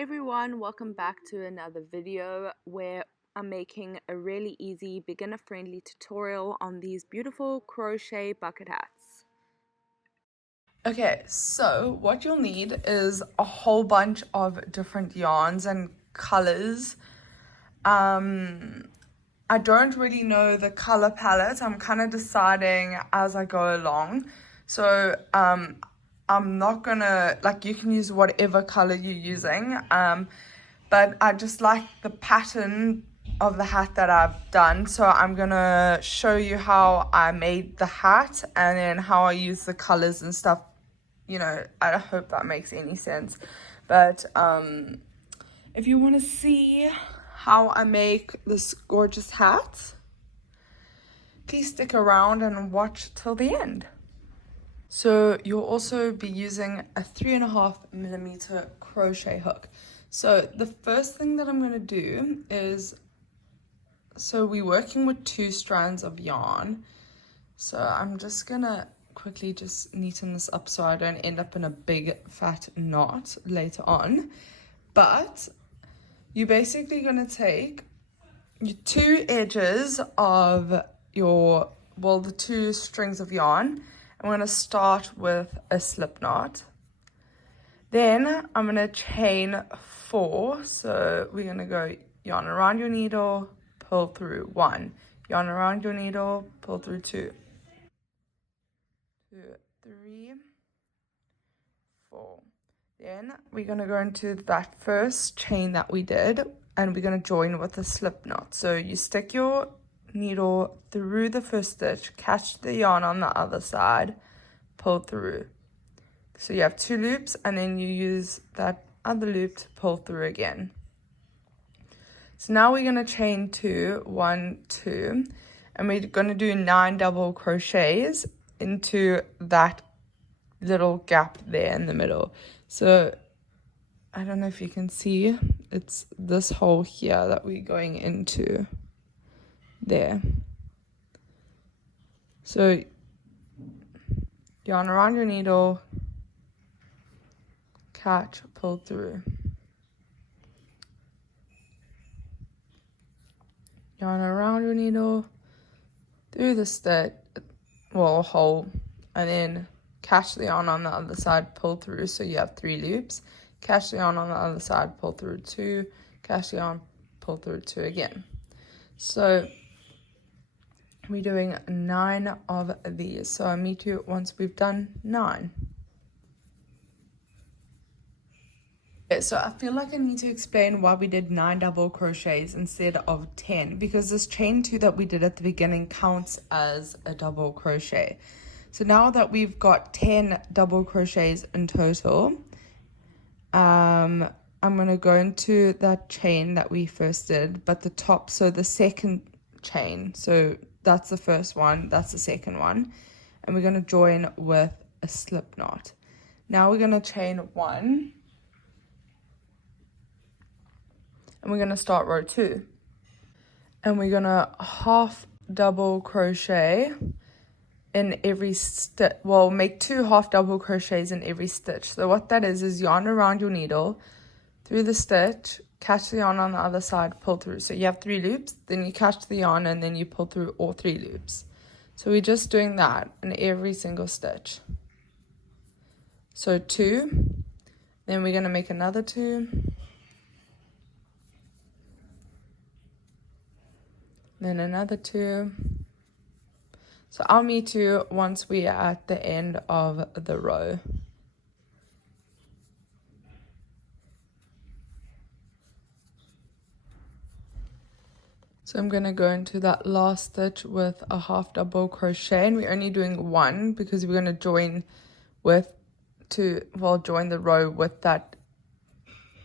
Everyone, welcome back to another video where I'm making a really easy beginner friendly tutorial on these beautiful crochet bucket hats. Okay, so what you'll need is a whole bunch of different yarns and colors. I don't really know the color palette. I'm kind of deciding as I go along. So I'm not gonna, like, you can use whatever color you're using. But I just like the pattern of the hat that I've done. So I'm gonna show you how I made the hat and then how I use the colors and stuff. You know, I hope that makes any sense. But if you want to see how I make this gorgeous hat, please stick around and watch till the end. So you'll also be using a 3.5mm crochet hook. So the first thing that I'm going to do is, so we're working with 2 strands of yarn. So I'm just going to quickly just neaten this up so I don't end up in a big fat knot later on. But you're basically going to take your 2 edges of your, well, the 2 strings of yarn. I'm going to start with a slip knot. Then I'm going to chain 4. So we're going to go yarn around your needle, pull through 1, yarn around your needle, pull through 2, 2, 3, 4. Then we're going to go into that first chain that we did, and we're going to join with a slip knot. So you stick your needle through the first stitch, catch the yarn on the other side, pull through. So you have 2 loops, and then you use that other loop to pull through again. So now we're going to chain 2, 1, 2, and we're going to do 9 double crochets into that little gap there in the middle. So I don't know if you can see, it's this hole here that we're going into there. So yarn around your needle, catch, pull through. Yarn around your needle, through the stitch, well, hole, and then catch the yarn on the other side, pull through, so you have 3 loops. Catch the yarn on the other side, pull through 2, catch the yarn, pull through 2 again. So we're doing 9 of these. So I'll meet you once we've done 9. Okay, so I feel like I need to explain why we did 9 double crochets instead of 10, because this chain 2 that we did at the beginning counts as a double crochet. So now that we've got 10 double crochets in total, I'm going to go into that chain that we first did, but the top, so the second chain, so that's the first one, that's the second one, and we're going to join with a slip knot. Now we're going to chain 1, and we're going to start row 2, and we're going to half double crochet in every stitch. Well, make 2 half double crochets in every stitch. So what that is yarn around your needle, through the stitch, catch the yarn on the other side, pull through. So you have 3 loops, then you catch the yarn and then you pull through all 3 loops. So we're just doing that in every single stitch. So 2, then we're going to make another 2, then another 2. So I'll meet you once we are at the end of the row. So I'm going to go into that last stitch with a half double crochet, and we're only doing 1 because we're going to join with join the row with that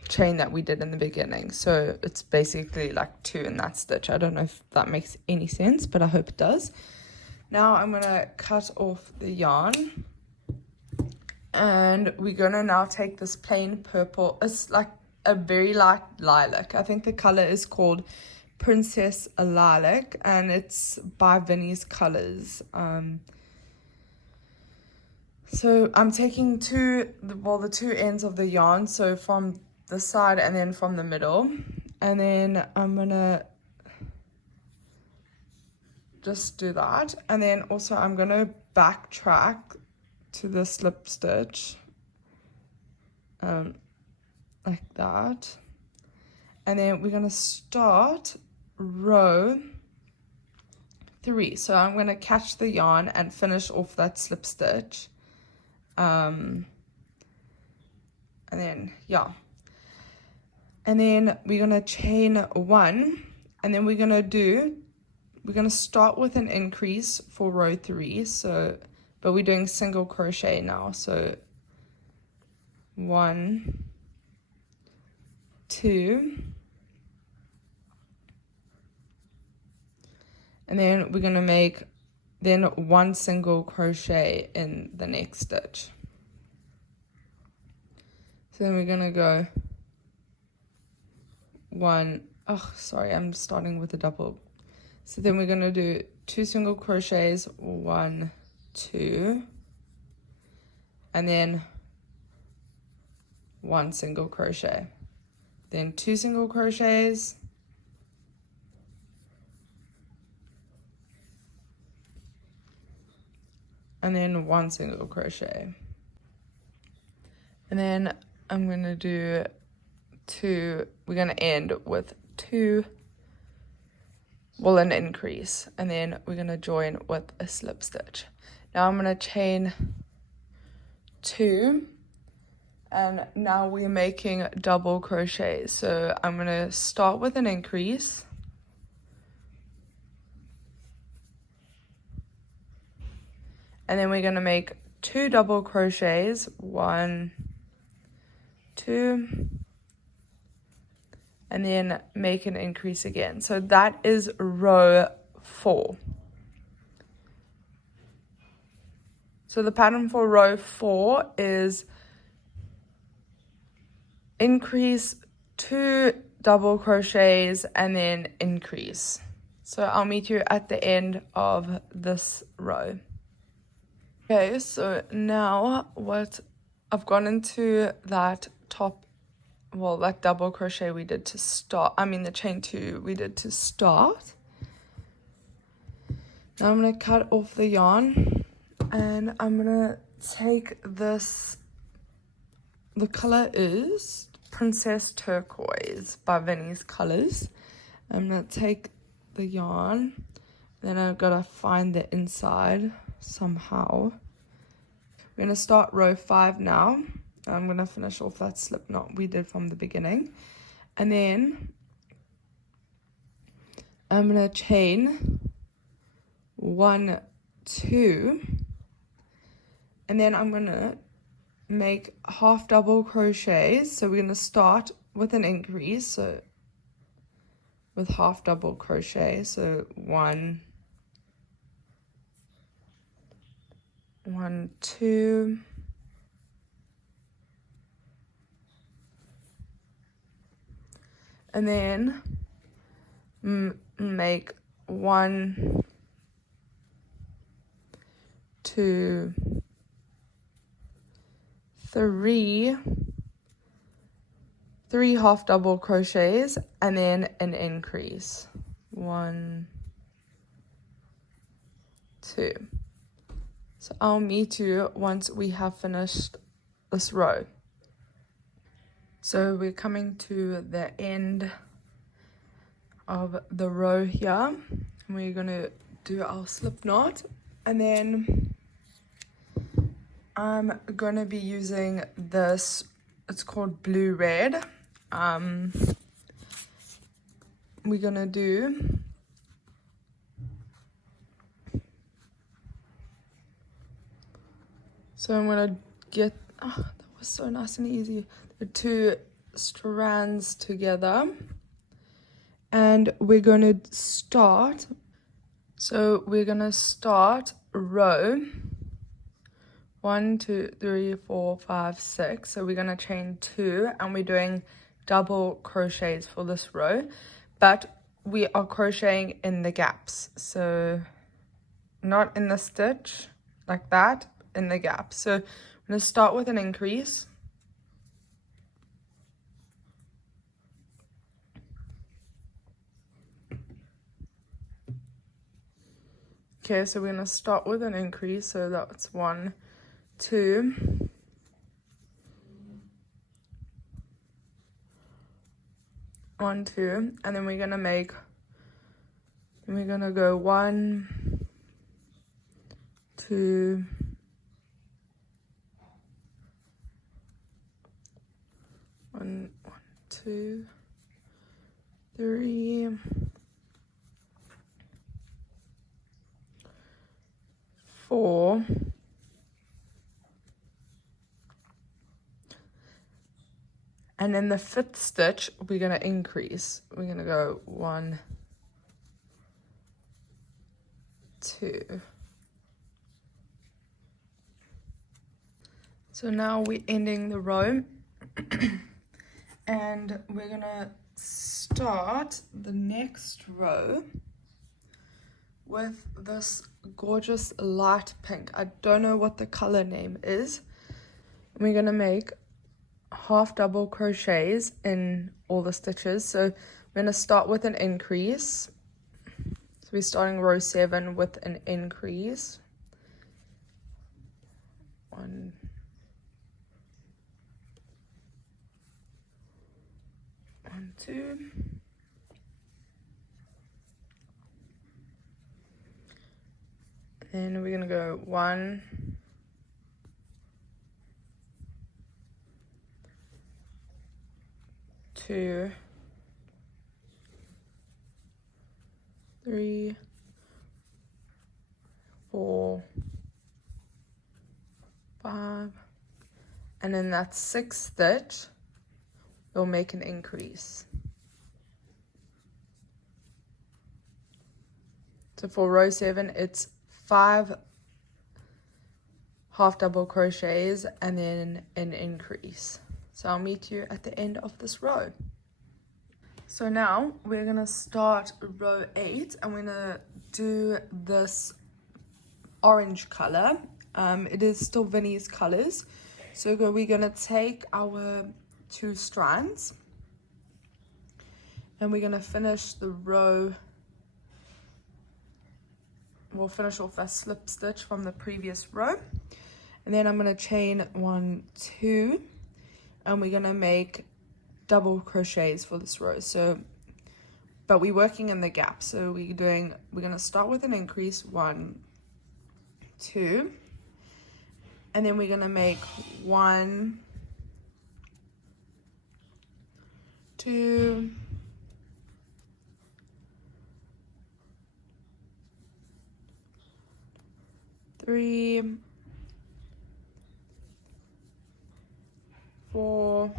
chain that we did in the beginning. So it's basically like 2 in that stitch. I don't know if that makes any sense, but I hope it does. Now I'm going to cut off the yarn, and we're going to now take this plain purple. It's like a very light lilac. I think the color is called Princess Lilac, and it's by Vinnie's Colors. So I'm taking the 2 ends of the yarn, so from this side and then from the middle, and then I'm gonna just do that, and then also I'm gonna backtrack to the slip stitch like that, and then we're gonna start row 3. So I'm gonna catch the yarn and finish off that slip stitch, and then yeah, and then we're gonna chain 1, and then we're gonna start with an increase for row 3, so but we're doing single crochet now, so 1, 2, and then we're gonna make then 1 single crochet in the next stitch. So then we're gonna go 1, oh sorry, I'm starting with a double. So then we're gonna do 2 single crochets, 1, 2, and then 1 single crochet, then 2 single crochets, and then 1 single crochet, and then I'm gonna do 2, we're gonna end with 2, well, an increase, and then we're gonna join with a slip stitch. Now I'm gonna chain 2, and now we're making double crochets. So I'm gonna start with an increase, and then we're gonna make 2 double crochets, 1, 2, and then make an increase again. So that is row 4. So the pattern for row 4 is increase, 2 double crochets, and then increase. So I'll meet you at the end of this row. Okay, so now what I've gone into that top, well, that double crochet we did to start, the chain 2 we did to start. Now I'm going to cut off the yarn, and I'm going to take this, the color is Princess Turquoise by Vinnie's Colors. I'm going to take the yarn, then I've got to find the inside somehow. We're going to start row 5 now. I'm going to finish off that slip knot we did from the beginning, and then I'm going to chain 1, 2, and then I'm going to make half double crochets. So we're going to start with an increase, so with half double crochet, so 1, 1, 2, and then make 1, 2, 3 half double crochets, and then an increase, 1, 2. So I'll meet you once we have finished this row. So we're coming to the end of the row here, and we're going to do our slip knot, and then I'm going to be using this, it's called Blue Red. We're going to do so I'm going to get, that was so nice and easy, the 2 strands together, and we're going to start, so we're going to start row 1, 2, 3, 4, 5, 6. So we're going to chain 2, and we're doing double crochets for this row, but we are crocheting in the gaps, so not in the stitch like that, in the gap. So I'm going to start with an increase, Okay, so we're going to start with an increase. So that's 1, 2. 1, 2, and then we're gonna go 1, 2, 1, 2, 3, 4, and then the 5th stitch we're gonna increase. We're gonna go 1, 2. So now we're ending the row and we're gonna start the next row with this gorgeous light pink. I don't know what the color name is. We're gonna make half double crochets in all the stitches. So we're gonna start with an increase. So we're starting row 7 with an increase. 1, 1, 2. Then we're gonna go 1, 2, 3, 4, 5, and then that 6th stitch we'll make an increase. So for row 7 it's 5 half double crochets and then an increase. So I'll meet you at the end of this row. So now we're gonna start row 8 and we're gonna do this orange color. It is still Vinnie's colors. So we're gonna take our 2 strands and we're gonna finish the row. We'll finish off a slip stitch from the previous row, and then I'm gonna chain 1, 2, and we're gonna make double crochets for this row. So but we're working in the gap, so we're gonna start with an increase 1, 2, and then we're gonna make 1, 2, 3, 4,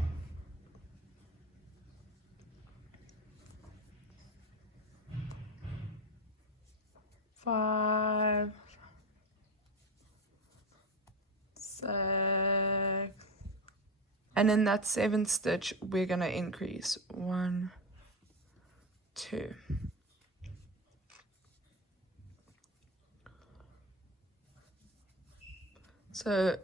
5, 6, and in that 7th stitch we're gonna increase 1, 2. So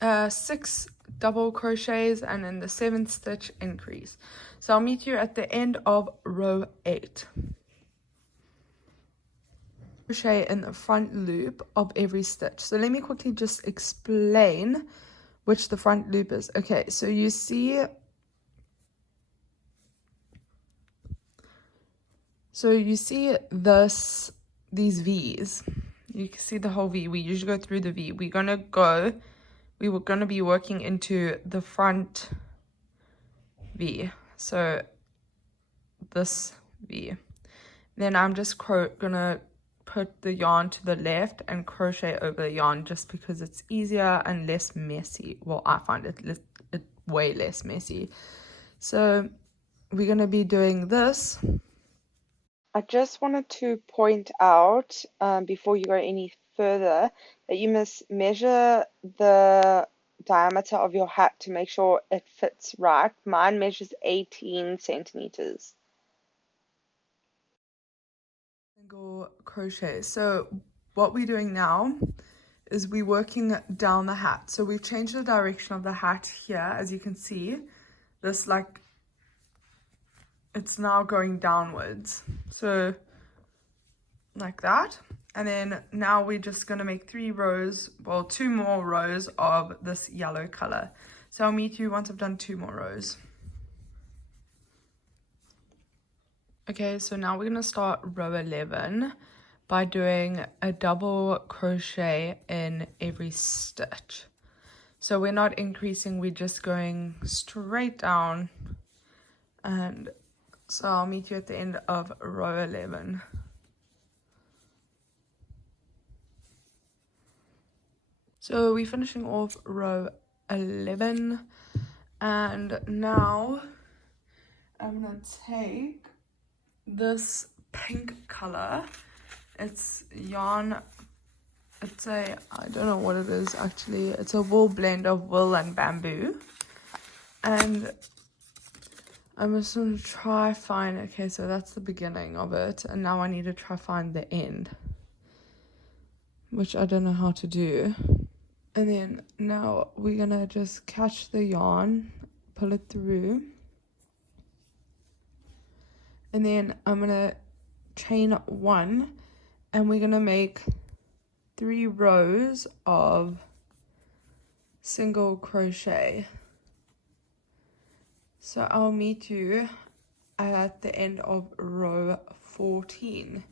6 double crochets and in the 7th stitch increase. So I'll meet you at the end of row 8. Crochet in the front loop of every stitch. So let me quickly just explain which the front loop is. Okay, so you see these V's. You can see the whole V. We usually go through the V. We were gonna be working into the front V. So this V. Then I'm just gonna put the yarn to the left and crochet over the yarn just because it's easier and less messy. Well, I find it way less messy. So we're gonna be doing this. I just wanted to point out before you go any further that you must measure the diameter of your hat to make sure it fits right. Mine measures 18 centimeters. Single crochet. So what we're doing now is we're working down the hat. So we've changed the direction of the hat here, as you can see. This it's now going downwards. So like that. And then now we're just going to make 3 rows, well, 2 more rows of this yellow color. So I'll meet you once I've done 2 more rows. Okay, so now we're going to start row 11 by doing a double crochet in every stitch. So we're not increasing, we're just going straight down. And so I'll meet you at the end of row 11. So we're finishing off row 11, and now I'm gonna take this pink color. It's yarn, I don't know what it is actually. It's a wool blend of wool and bamboo. And I'm just gonna try find, okay, so that's the beginning of it. And now I need to try find the end, which I don't know how to do. And then now we're gonna just catch the yarn, pull it through. And then I'm gonna chain 1, and we're gonna make 3 rows of single crochet. So I'll meet you at the end of row 14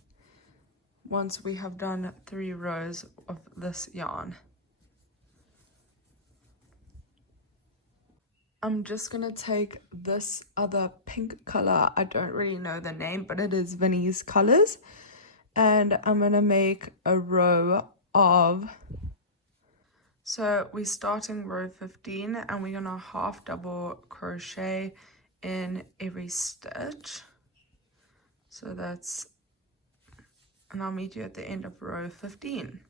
once we have done 3 rows of this yarn. I'm just gonna take this other pink color. I don't really know the name, but it is Vinnie's colors. And I'm gonna make a row of, so we're starting row 15 and we're gonna half double crochet in every stitch. So that's, and I'll meet you at the end of row 15.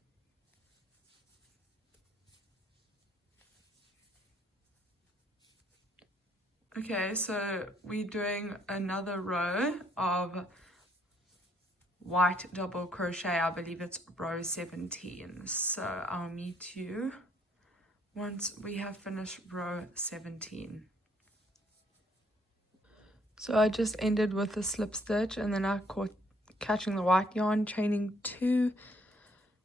Okay, so we're doing another row of white double crochet. I believe it's row 17. So I'll meet you once we have finished row 17. So I just ended with a slip stitch, and then I caught catching the white yarn, chaining 2.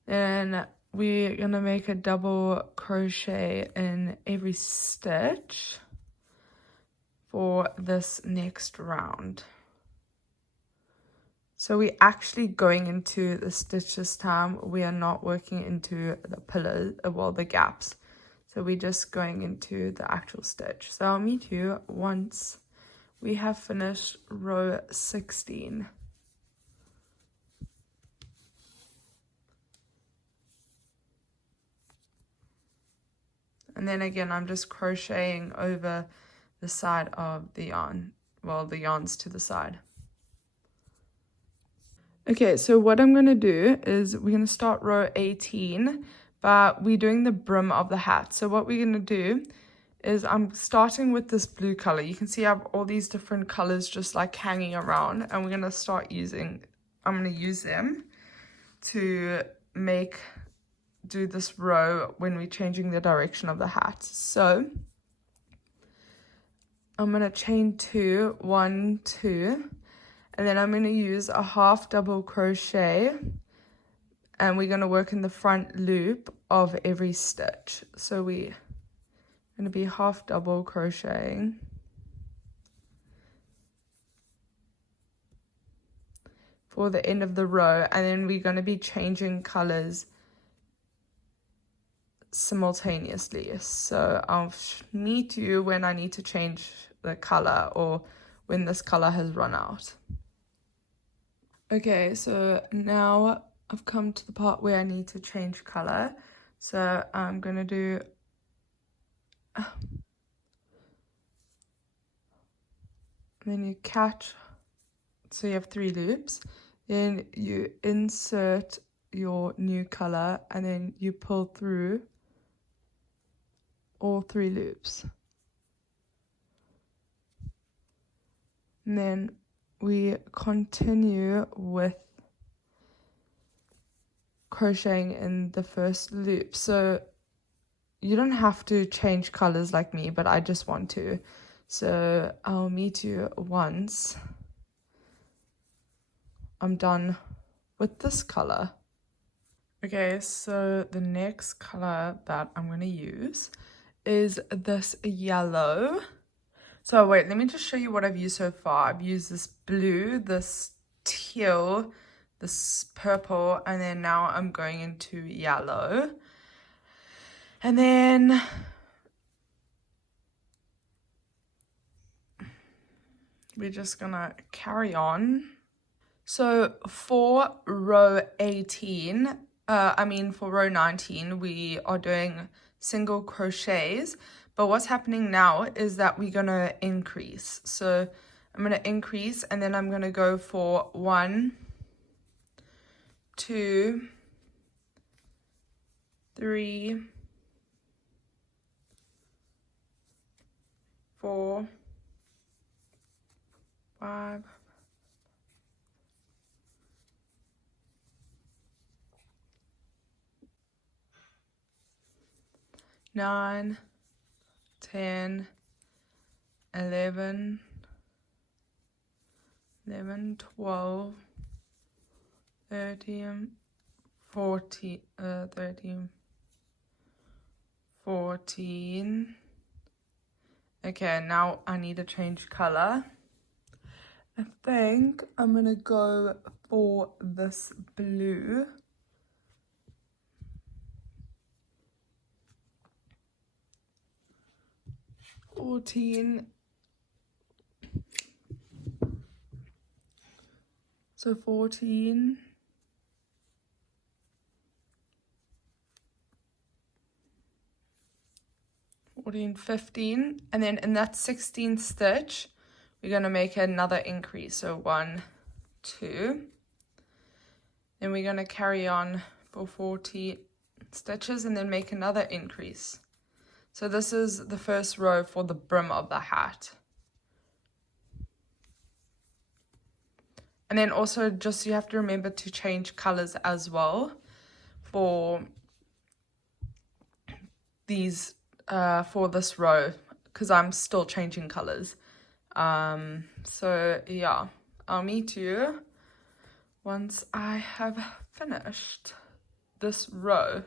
Then we're gonna make a double crochet in every stitch for this next round. So we're actually going into the stitch this time. We are not working into the pillars, well, the gaps. So we're just going into the actual stitch. So I'll meet you once we have finished row 16. And then again, I'm just crocheting over the side of the yarn, well, the yarns to the side. Okay, so what I'm going to do is we're going to start row 18, but we're doing the brim of the hat. So what we're going to do is I'm starting with this blue color. You can see I have all these different colors just like hanging around, and we're going to start using, I'm going to use them to do this row when we're changing the direction of the hat. So I'm going to chain 2, 1, 2, and then I'm going to use a half double crochet, and we're going to work in the front loop of every stitch. So we're going to be half double crocheting for the end of the row, and then we're going to be changing colors simultaneously. So I'll meet you when I need to change the color or when this color has run out. Okay, so now I've come to the part where I need to change color. So I'm gonna do then you catch, so you have 3 loops, then you insert your new color, and then you pull through all 3 loops. And then we continue with crocheting in the first loop. So you don't have to change colors like me, but I just want to. So I'll meet you once I'm done with this color. Okay, so the next color that I'm going to use is this yellow. So wait, let me just show you what I've used so far. I've used this blue, this teal, this purple, and then now I'm going into yellow. And then we're just gonna carry on. So for row 18, for row 19, we are doing single crochets, but what's happening now is that we're gonna increase. So I'm gonna increase and then I'm gonna go for 1, 2, 3, 4, 5, 9, 10, 11, 12, 13, 14. Okay, now I need to change color. I think I'm gonna go for this blue. So 14. 14, 15, and then in that 16th stitch we're going to make another increase, so 1, 2, then we're going to carry on for 40 stitches and then make another increase. So this is the first row for the brim of the hat. And then also just you have to remember to change colors as well for these for this row, because I'm still changing colors. So yeah, I'll meet you once I have finished this row.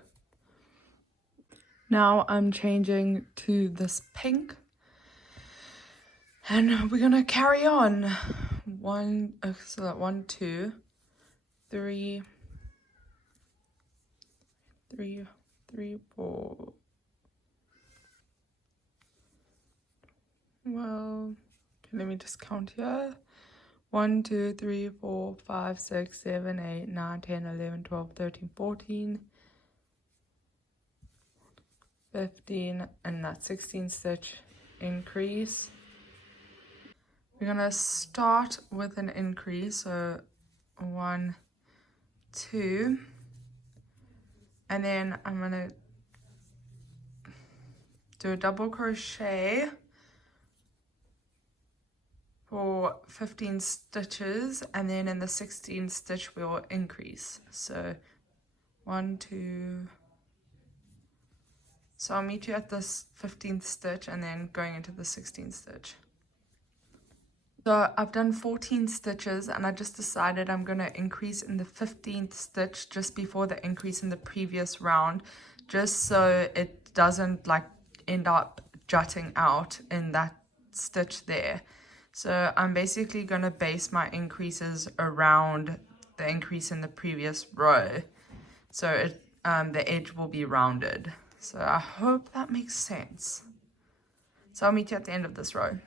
Now I'm changing to this pink and we're gonna carry on. 1, 2, 3, 4. Well, okay, let me just count here. 1, 2, 3, 4, 5, 6, 7, 8, 9, 10, 11, 12, 13, 14, 15, and that 16 stitch increase. We're gonna start with an increase, so 1, 2, and then I'm gonna do a double crochet for 15 stitches, and then in the 16th stitch we'll increase. So 1, 2. So I'll meet you at this 15th stitch and then going into the 16th stitch. So I've done 14 stitches and I just decided I'm going to increase in the 15th stitch just before the increase in the previous round, just so it doesn't like end up jutting out in that stitch there. So I'm basically going to base my increases around the increase in the previous row, so the edge will be rounded. So I hope that makes sense. So I'll meet you at the end of this row.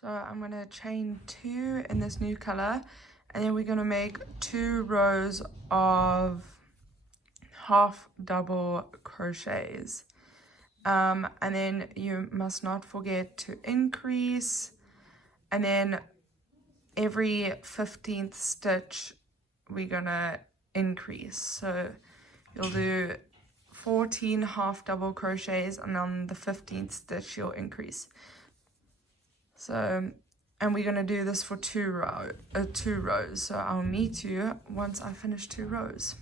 So I'm going to chain 2 in this new color, and then we're going to make 2 rows of half double crochets. And then you must not forget to increase, and then every 15th stitch we're going to increase. So you'll do 14 half double crochets, and on the 15th stitch you'll increase. So, and we're going to do this for 2 rows. So I'll meet you once I finish 2 rows.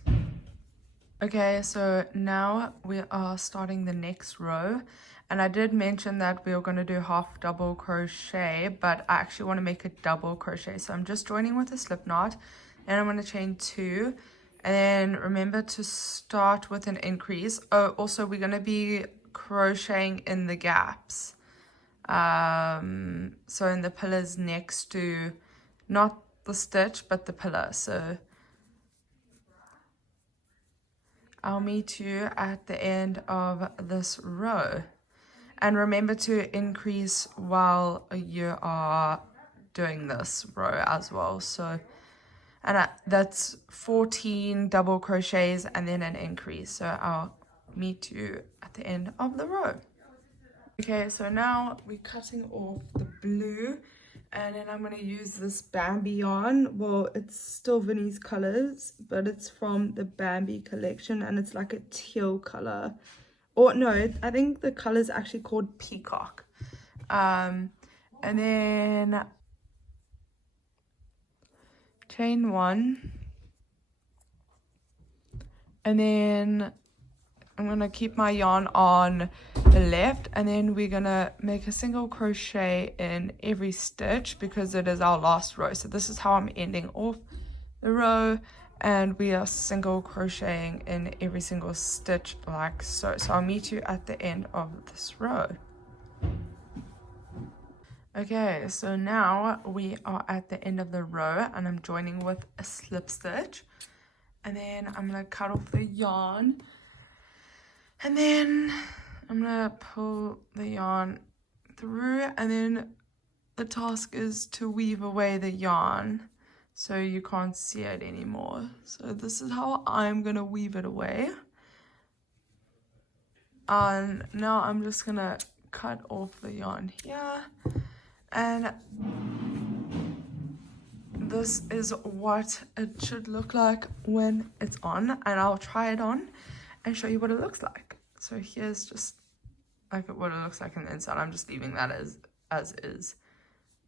Okay, so now we are starting the next row, and I did mention that we are going to do half double crochet, but I actually want to make a double crochet. So I'm just joining with a slip knot, and I'm going to chain 2, and then remember to start with an increase. Oh, also we're going to be crocheting in the gaps, so in the pillars next to, not the stitch but the pillar. So I'll meet you at the end of this row, and remember to increase while you are doing this row as well. So, and that's 14 double crochets and then an increase. So I'll meet you at the end of the row. Okay, so now we're cutting off the blue, and then I'm going to use this Bambi yarn. Well, it's still Vinnie's colors, but it's from the Bambi collection, and it's like a teal color. Or no, I think the color is actually called Peacock. And then chain 1, and then I'm gonna keep my yarn on the left, and then we're gonna make a single crochet in every stitch because it is our last row. So this is how I'm ending off the row, and we are single crocheting in every single stitch like so. So I'll meet you at the end of this row. Okay, so now we are at the end of the row, and I'm joining with a slip stitch, and then I'm gonna cut off the yarn, and then I'm gonna pull the yarn through, and then the task is to weave away the yarn so you can't see it anymore. So this is how I'm gonna weave it away. And now I'm just gonna cut off the yarn here, and this is what it should look like when it's on, and I'll try it on and show you what it looks like. So here's just like what it looks like on the inside. I'm just leaving that as is,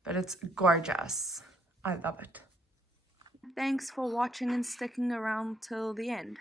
but it's gorgeous. I love it. Thanks for watching and sticking around till the end.